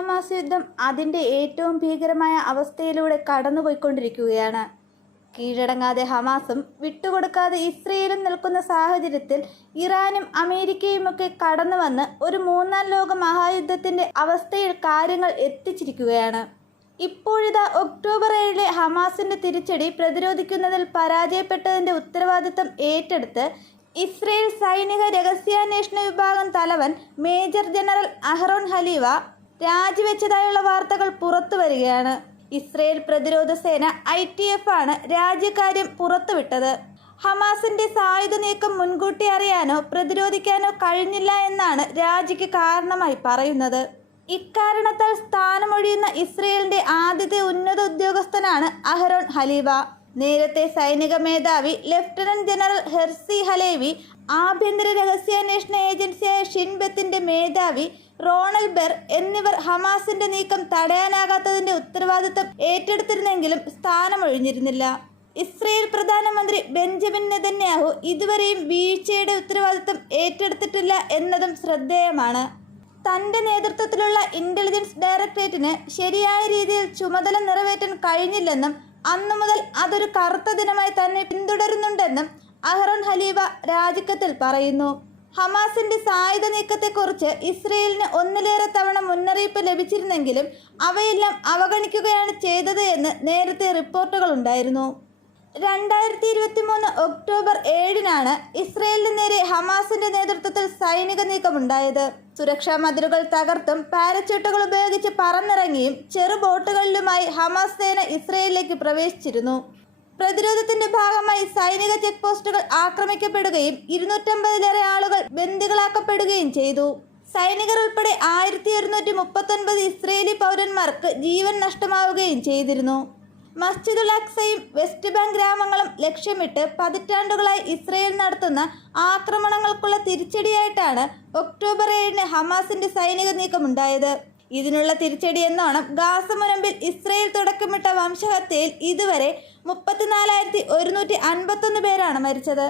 Hamas യുദ്ധം അതിൻ്റെ ഏറ്റവും ഭീകരമായ അവസ്ഥയിലൂടെ കടന്നുപോയിക്കൊണ്ടിരിക്കുകയാണ്. കീഴടങ്ങാതെ ഹമാസും വിട്ടുകൊടുക്കാതെ ഇസ്രയേലും നിൽക്കുന്ന സാഹചര്യത്തിൽ ഇറാനും അമേരിക്കയുമൊക്കെ കടന്നുവന്ന് ഒരു മൂന്നാം ലോക മഹായുദ്ധത്തിൻ്റെ അവസ്ഥയിൽ കാര്യങ്ങൾ എത്തിച്ചിരിക്കുകയാണ്. ഇപ്പോഴിതാ ഒക്ടോബർ 7 ഹമാസിൻ്റെ തിരിച്ചടി പ്രതിരോധിക്കുന്നതിൽ പരാജയപ്പെട്ടതിൻ്റെ ഉത്തരവാദിത്തം ഏറ്റെടുത്ത് ഇസ്രയേൽ സൈനിക രഹസ്യാന്വേഷണ വിഭാഗം തലവൻ മേജർ ജനറൽ അഹ്റോൺ ഹലീവ രാജിവെച്ചതായുള്ള വാർത്തകൾ പുറത്തു വരികയാണ്. ഇസ്രയേൽ പ്രതിരോധ സേന IDF ആണ് രാജ്യകാര്യം പുറത്തുവിട്ടത്. ഹമാസിന്റെ സായുധ നീക്കം മുൻകൂട്ടി അറിയാനോ പ്രതിരോധിക്കാനോ കഴിഞ്ഞില്ല എന്നാണ് രാജിക്ക് കാരണമായി പറയുന്നത്. ഇക്കാരണത്താൽ സ്ഥാനമൊഴിയുന്ന ഇസ്രയേലിന്റെ ആദ്യത്തെ ഉന്നത ഉദ്യോഗസ്ഥനാണ് അഹ്റോൺ ഹലീവ. നേരത്തെ സൈനിക മേധാവി ലഫ്റ്റനന്റ് ജനറൽ ഹെർസി ഹലേവി, ആഭ്യന്തര രഹസ്യാന്വേഷണ ഏജൻസിയായ ഷിൻ ബെത്തിന്റെ മേധാവി റോണൽ ബെർ എന്നിവർ ഹമാസിന്റെ നീക്കം തടയാനാകാത്തതിന്റെ ഉത്തരവാദിത്തം ഏറ്റെടുത്തിരുന്നെങ്കിലും സ്ഥാനമൊഴിഞ്ഞിരുന്നില്ല. ഇസ്രയേൽ പ്രധാനമന്ത്രി ബെഞ്ചമിൻ നെതന്യാഹു ഇതുവരെയും വീഴ്ചയുടെ ഉത്തരവാദിത്തം ഏറ്റെടുത്തിട്ടില്ല എന്നതും ശ്രദ്ധേയമാണ്. തന്റെ നേതൃത്വത്തിലുള്ള ഇന്റലിജൻസ് ഡയറക്ടറേറ്റിന് ശരിയായ രീതിയിൽ ചുമതല നിറവേറ്റാൻ കഴിഞ്ഞില്ലെന്നും അന്നു മുതൽ അതൊരു കറുത്ത ദിനമായി തന്നെ പിന്തുടരുന്നുണ്ടെന്നും അഹ്റോൺ ഹലീവ രാജിക്കത്തിൽ പറയുന്നു. ഹമാസിന്റെ സായുധ നീക്കത്തെക്കുറിച്ച് ഇസ്രയേലിന് ഒന്നിലേറെ തവണ മുന്നറിയിപ്പ് ലഭിച്ചിരുന്നെങ്കിലും അവയെല്ലാം അവഗണിക്കുകയാണ് ചെയ്തത് എന്ന് നേരത്തെ റിപ്പോർട്ടുകളുണ്ടായിരുന്നു. 2023 ഒക്ടോബർ 7 ഇസ്രയേലിന് നേരെ ഹമാസിന്റെ നേതൃത്വത്തിൽ സൈനിക നീക്കമുണ്ടായത്. സുരക്ഷാ മതിലുകൾ തകർത്തും പാരച്യൂട്ടുകൾ ഉപയോഗിച്ച് പറന്നിറങ്ങിയും ചെറു ബോട്ടുകളിലുമായി ഹമാസ് സേന ഇസ്രയേലിലേക്ക് പ്രവേശിച്ചിരുന്നു. പ്രതിരോധത്തിന്റെ ഭാഗമായി സൈനിക ചെക്ക് പോസ്റ്റുകൾ ആക്രമിക്കപ്പെടുകയും 250-ലേറെ ആളുകൾ ബന്ദികളാക്കപ്പെടുകയും ചെയ്തു. സൈനികർ ഉൾപ്പെടെ 1139 ഇസ്രയേലി പൗരന്മാർക്ക് ജീവൻ നഷ്ടമാവുകയും ചെയ്തിരുന്നു. മസ്ജിദുൽ അക്സയും വെസ്റ്റ് ബാങ്ക് ഗ്രാമങ്ങളും ലക്ഷ്യമിട്ട് പതിറ്റാണ്ടുകളായി ഇസ്രയേൽ നടത്തുന്ന ആക്രമണങ്ങൾക്കുള്ള തിരിച്ചടിയായിട്ടാണ് ഒക്ടോബർ 7 ഹമാസിന്റെ സൈനിക നീക്കമുണ്ടായത്. ഇതിനുള്ള തിരിച്ചടി എന്നോണം ഗാസ മുനമ്പിൽ ഇസ്രയേൽ തുടക്കമിട്ട വംശഹത്യയിൽ ഇതുവരെ 34,151 പേരാണ് മരിച്ചത്.